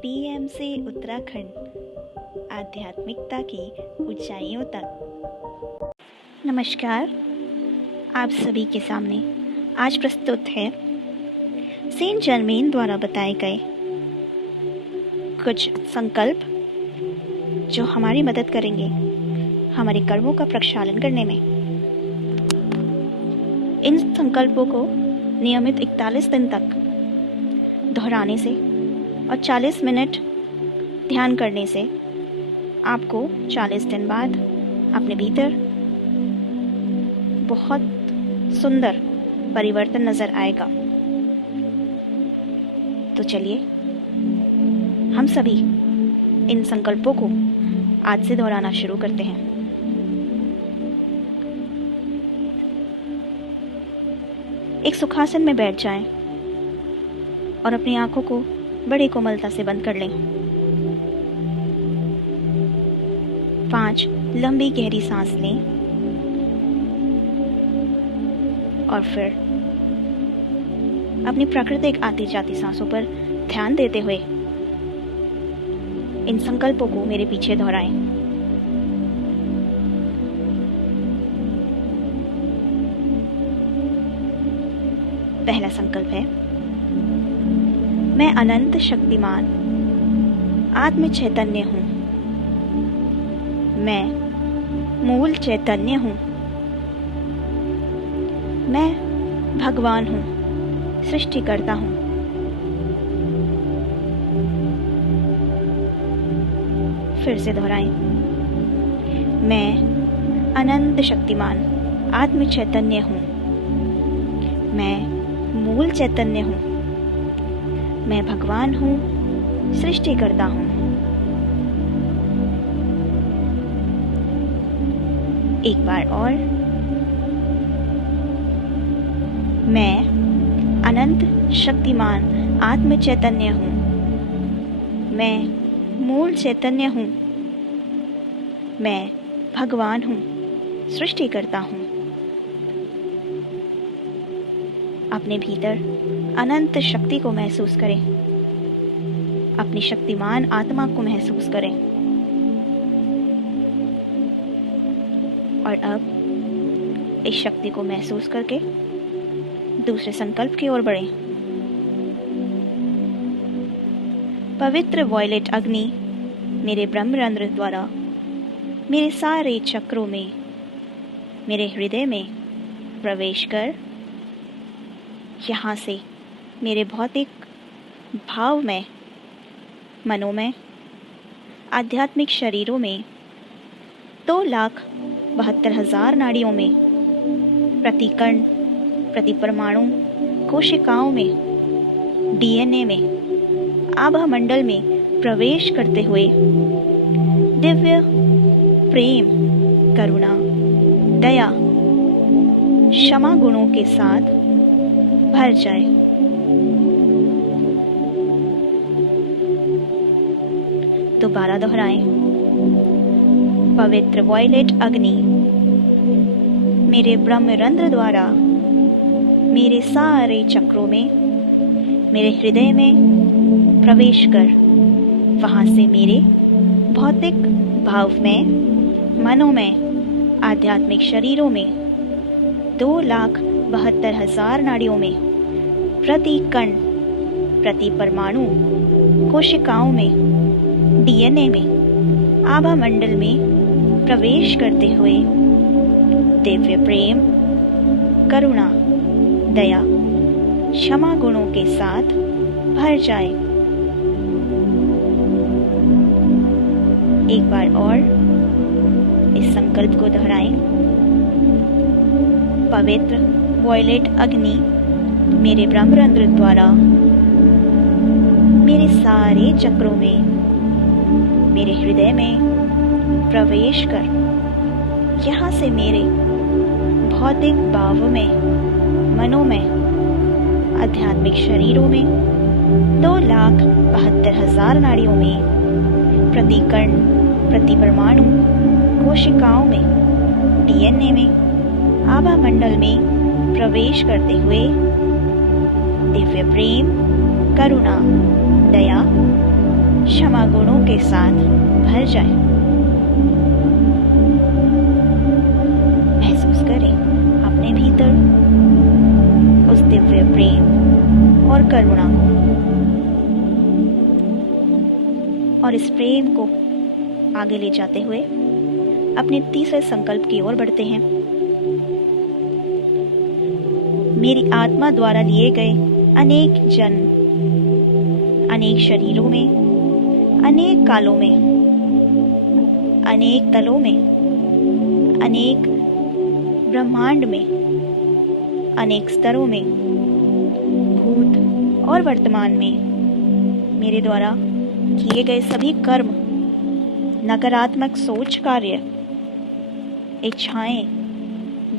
PM से उत्तराखंड, आध्यात्मिकता की ऊंचाइयों तक। नमस्कार, आप सभी के सामने आज प्रस्तुत है सेंट जर्मेन द्वारा बताए गए कुछ संकल्प जो हमारी मदद करेंगे हमारे कर्मों का प्रक्षालन करने में। इन संकल्पों को नियमित 41 दिन तक दोहराने से और 40 मिनट ध्यान करने से आपको 40 दिन बाद अपने भीतर बहुत सुंदर परिवर्तन नजर आएगा। तो चलिए हम सभी इन संकल्पों को आज से दोहराना शुरू करते हैं। एक सुखासन में बैठ जाएं और अपनी आंखों को बड़ी कोमलता से बंद कर लें। 5 लंबी गहरी सांस लें और फिर अपनी प्राकृतिक आती जाती सांसों पर ध्यान देते हुए इन संकल्पों को मेरे पीछे दोहराएं। पहला संकल्प है, मैं अनंत शक्तिमान आत्म चैतन्य हूँ। मैं मूल चैतन्य हूँ। मैं भगवान हूँ, सृष्टिकर्ता हूँ। फिर से दोहराएं। मैं अनंत शक्तिमान आत्म चैतन्य हूँ। मैं मूल चैतन्य हूँ। मैं भगवान हूँ, सृष्टिकर्ता हूँ। एक बार और। मैं अनंत शक्तिमान आत्म चैतन्य हूँ। मैं मूल चैतन्य हूँ। मैं भगवान हूँ, सृष्टिकर्ता हूँ। अपने भीतर अनंत शक्ति को महसूस करें। अपनी शक्तिमान आत्मा को महसूस करें। और अब इस शक्ति को महसूस करके दूसरे संकल्प की ओर बढ़ें। पवित्र वॉयलेट अग्नि मेरे ब्रह्मरंध्र द्वारा मेरे सारे चक्रों में, मेरे हृदय में प्रवेश कर यहाँ से मेरे भौतिक, भावमय, मनोमय, आध्यात्मिक शरीरों में 2,72,000 नाड़ियों में, प्रति कण, प्रति परमाणु, कोशिकाओं में, डीएनए में, आभा मंडल में प्रवेश करते हुए दिव्य प्रेम, करुणा, दया, क्षमा गुणों के साथ भर जाए। दोबारा दोहराएं। पवित्र वॉयलेट अग्नि मेरे ब्रह्मरंध्र द्वारा मेरे सारे चक्रों में, मेरे हृदय में प्रवेश कर वहां से मेरे भौतिक, भावमय, मनोमय, आध्यात्मिक शरीरों में 2,72,000 नाड़ियों में, प्रति कण, प्रति परमाणु, कोशिकाओं में, डीएनए में, आभा मंडल में प्रवेश करते हुए दिव्य प्रेम, करुणा, दया, क्षमा गुणों के साथ भर जाए। एक बार और इस संकल्प को दोहराएं। पवित्र वॉयलेट अग्नि मेरे ब्रह्मरंध्र द्वारा मेरे सारे चक्रों में, मेरे हृदय में प्रवेश कर यहाँ से मेरे भौतिक, भावमय, मनोमय, आध्यात्मिक शरीरों में 2,72,000 नाड़ियों में, प्रति कण, प्रति परमाणु, कोशिकाओं में, डीएनए में, आभा मंडल में प्रवेश करते हुए दिव्य प्रेम, करुणा, दया, क्षमा गुणों के साथ भर जाए। महसूस करें अपने भीतर उस दिव्य प्रेम और करुणा को, और इस प्रेम को आगे ले जाते हुए अपने तीसरे संकल्प की ओर बढ़ते हैं। मेरी आत्मा द्वारा लिए गए अनेक जन्म, अनेक शरीरों में, अनेक कालों में, अनेक तलों में, अनेक ब्रह्मांड में, अनेक स्तरों में, भूत और वर्तमान में मेरे द्वारा किए गए सभी कर्म, नकारात्मक सोच, कार्य, इच्छाएं,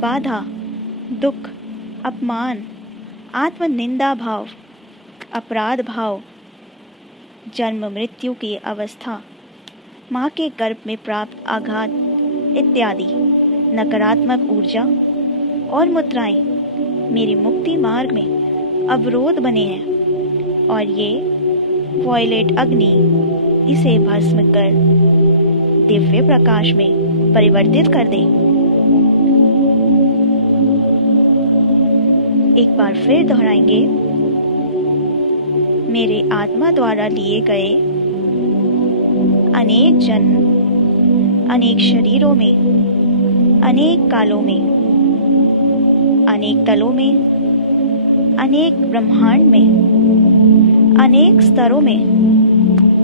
बाधा, दुख, अपमान, आत्मनिंदा भाव, अपराध भाव, जन्म मृत्यु की अवस्था, माँ के गर्भ में प्राप्त आघात इत्यादि नकारात्मक ऊर्जा और मुद्राएं मेरे मुक्ति मार्ग में अवरोध बने हैं, और ये वॉयलेट अग्नि इसे भस्म कर दिव्य प्रकाश में परिवर्तित कर दे। एक बार फिर दोहराएंगे। मेरे आत्मा द्वारा लिए गए अनेक जन्म, अनेक शरीरों में, अनेक कालों में, अनेक तलों में, अनेक ब्रह्मांड में, अनेक स्तरों में,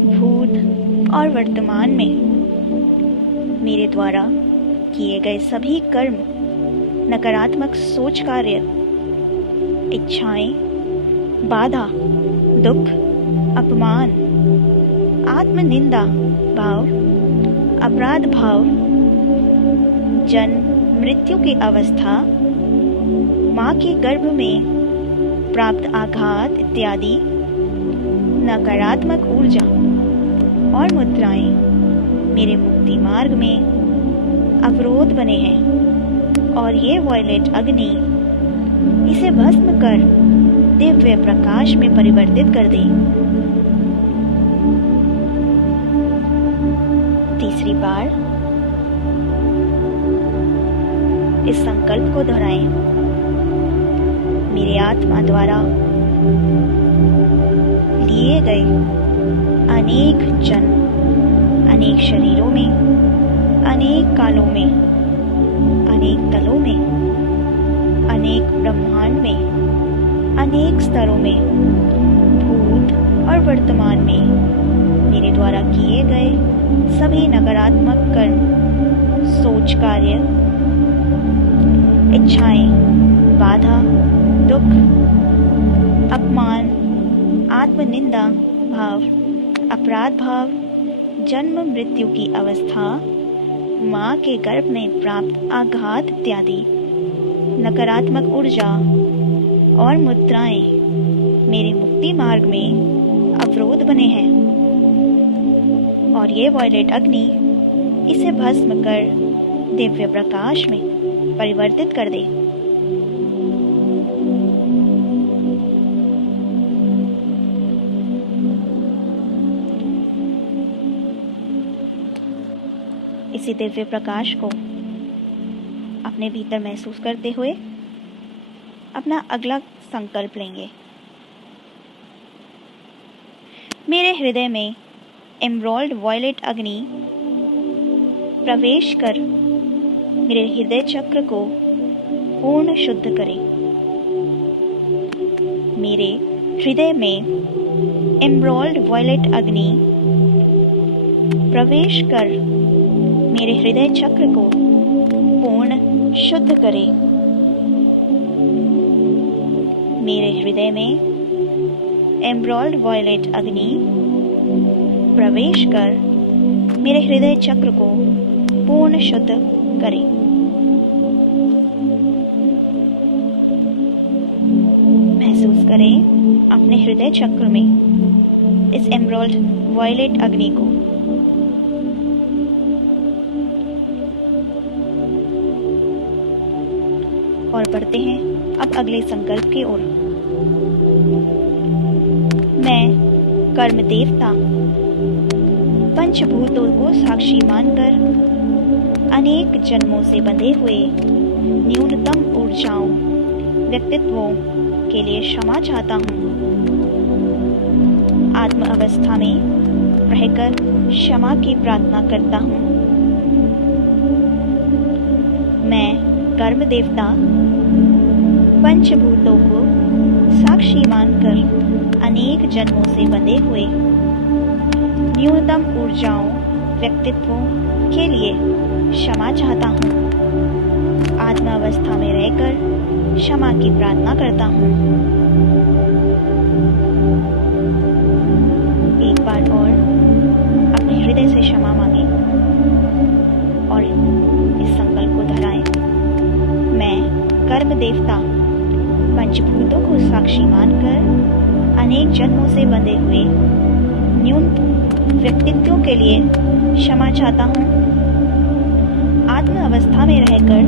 भूत और वर्तमान में मेरे द्वारा किए गए सभी कर्म, नकारात्मक सोच, कार्य, इच्छाएं, बाधा, दुख, अपमान, आत्मनिंदा भाव, अपराध भाव, जन्म मृत्यु की अवस्था, माँ के गर्भ में प्राप्त आघात इत्यादि नकारात्मक ऊर्जा और मुद्राएं मेरे मुक्ति मार्ग में अवरोध बने हैं, और ये वॉयलेट अग्नि इसे भस्म कर दिव्य प्रकाश में परिवर्तित कर दे। तीसरी बार इस संकल्प को दोहराएं। मेरी आत्मा द्वारा लिए गए अनेक जन्म, अनेक शरीरों में, अनेक कालों में, अनेक तलों में, अनेक ब्रह्मांड में, अनेक स्तरों में, भूत और वर्तमान में मेरे द्वारा किए गए सभी नकारात्मक कर्म, सोच, कार्य, इच्छाएं, बाधा, दुख, अपमान, आत्मनिंदा भाव, अपराध भाव, जन्म मृत्यु की अवस्था, माँ के गर्भ में प्राप्त आघात इत्यादि नकारात्मक ऊर्जा और मुद्राएं मेरे मुक्ति मार्ग में अवरोध बने हैं, और ये वॉयलेट अग्नि इसे भस्म कर दिव्य प्रकाश में परिवर्तित कर दे। इसी दिव्य प्रकाश को अपने भीतर महसूस करते हुए अपना अगला संकल्प लेंगे। मेरे हृदय में एमराल्ड वॉयलेट अग्नि प्रवेश कर मेरे हृदय चक्र को पूर्ण शुद्ध करे। मेरे हृदय में एमराल्ड वॉयलेट अग्नि प्रवेश कर मेरे हृदय चक्र को पूर्ण शुद्ध करे। मेरे हृदय में एमराल्ड वॉयलेट अग्नि प्रवेश कर मेरे हृदय चक्र को पूर्ण शुद्ध करे। महसूस करें अपने हृदय चक्र में इस एमराल्ड वॉयलेट अग्नि को। और बढ़ते हैं अब अगले संकल्प की ओर। मैं कर्म देवता पंचभूतों को साक्षी मानकर अनेक जन्मों से बंधे हुए न्यूनतम ऊर्जाओं व्यक्तित्वों के लिए क्षमा चाहता हूँ। आत्म अवस्था में रहकर क्षमा की प्रार्थना करता हूँ। मैं कर्म देवता पंचभूतों को साक्षी मानकर अनेक जन्मों से बंधे हुए न्यूनतम ऊर्जाओं व्यक्तित्वों के लिए क्षमा चाहता हूँ। आत्म अवस्था में रहकर क्षमा की प्रार्थना करता हूँ। एक बार और अपने हृदय से क्षमा मांगे और इस संकल्प को दोहराएं। मैं कर्म देवता पंचभूतों को साक्षी मानकर अनेक जन्मों से बंधे हुए न्यूनतम व्यक्तित्वों के लिए क्षमा चाहता हूँ। आत्म अवस्था में रहकर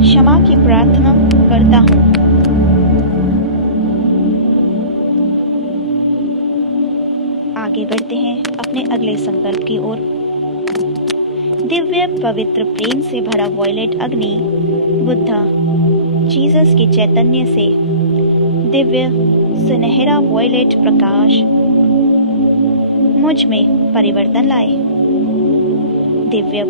क्षमा की प्रार्थना करता हूँ। आगे बढ़ते हैं अपने अगले संकल्प की ओर। दिव्य पवित्र प्रेम से भरा वॉयलेट अग्नि बुद्धा जीसस के चैतन्य से दिव्य सुनहरा वॉयलेट प्रकाश मुझ में परिवर्तन लाए। दिव्य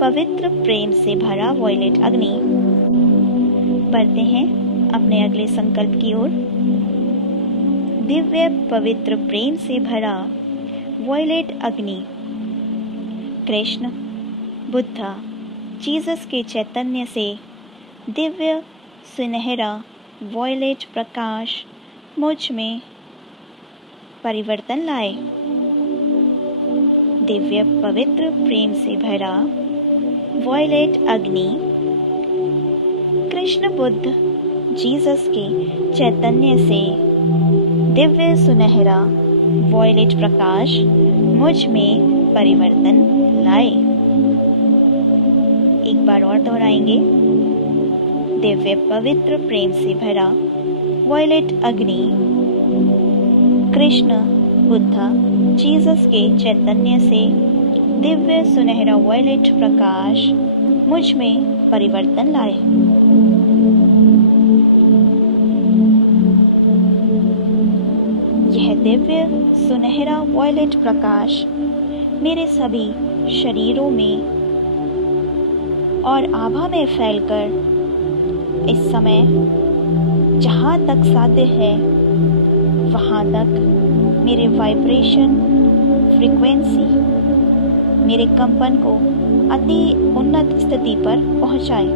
पवित्र प्रेम से भरा वॉयलेट अग्नि। बढ़ते हैं अपने अगले संकल्प की ओर। दिव्य पवित्र प्रेम से भरा वॉयलेट अग्नि कृष्ण बुद्धा जीसस के चैतन्य से दिव्य सुनहरा वॉयलेट प्रकाश मुझ में परिवर्तन लाए। दिव्य पवित्र प्रेम से भरा वॉयलेट अग्नि कृष्ण बुद्ध जीसस के चैतन्य से दिव्य सुनहरा वॉयलेट प्रकाश मुझ में परिवर्तन लाए। एक बार और दोहराएंगे। दिव्य पवित्र प्रेम से भरा वॉयलेट अग्नि कृष्ण बुद्धा जीसस के चैतन्य से दिव्य सुनहरा वॉयलेट प्रकाश मुझ में परिवर्तन लाए। यह दिव्य सुनहरा वॉयलेट प्रकाश मेरे सभी शरीरों में और आभा में फैलकर इस समय जहाँ तक साध्य है वहाँ तक मेरे वाइब्रेशन फ्रीक्वेंसी मेरे कंपन को अति उन्नत स्थिति पर पहुँचाए।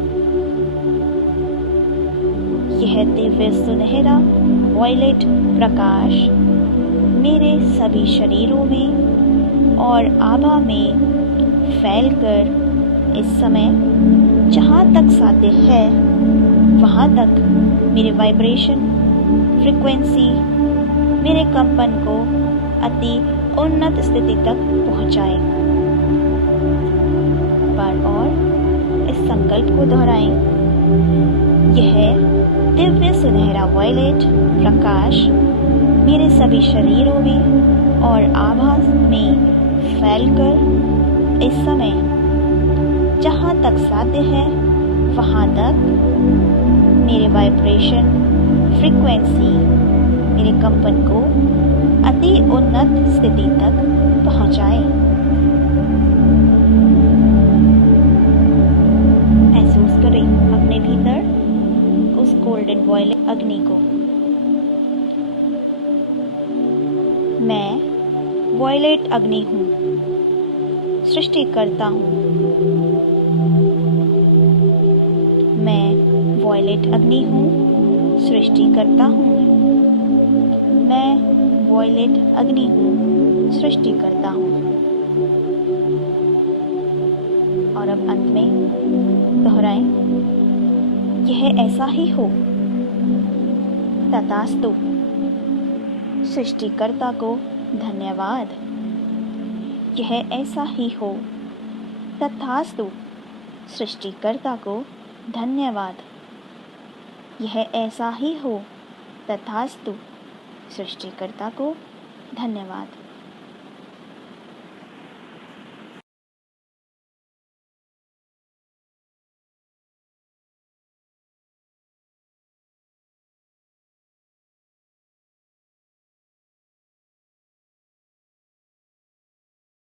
यह दिव्य सुनहरा वॉयलेट प्रकाश मेरे सभी शरीरों में और आभा में फैलकर इस समय जहाँ तक साध्य है वहाँ तक मेरे वाइब्रेशन फ्रीक्वेंसी मेरे कंपन को अति उन्नत स्थिति तक पहुँचाए। बार और इस संकल्प को दोहराएं। यह दिव्य सुनहरा वॉयलेट प्रकाश मेरे सभी शरीरों में और आभा में फैलकर इस समय जहाँ तक साध्य है वहाँ तक मेरे वाइब्रेशन फ्रीक्वेंसी मेरे कंपन को अति उन्नत स्थिति तक पहुँचाए। महसूस करें अपने भीतर उस गोल्डन वॉयलेट अग्नि को। मैं वॉयलेट अग्नि हूँ, सृष्टि करता हूँ। मैं वॉयलेट अग्नि हूँ, सृष्टि करता हूँ। मैं वॉयलेट अग्नि हूँ, सृष्टि करता हूँ। और अब अंत में दोहराएं। यह ऐसा ही हो। तथास्तु। सृष्टिकर्ता को धन्यवाद। यह ऐसा ही हो। तथास्तु। सृष्टिकर्ता को धन्यवाद। यह ऐसा ही हो। तथास्तु। सृष्टिकर्ता को धन्यवाद।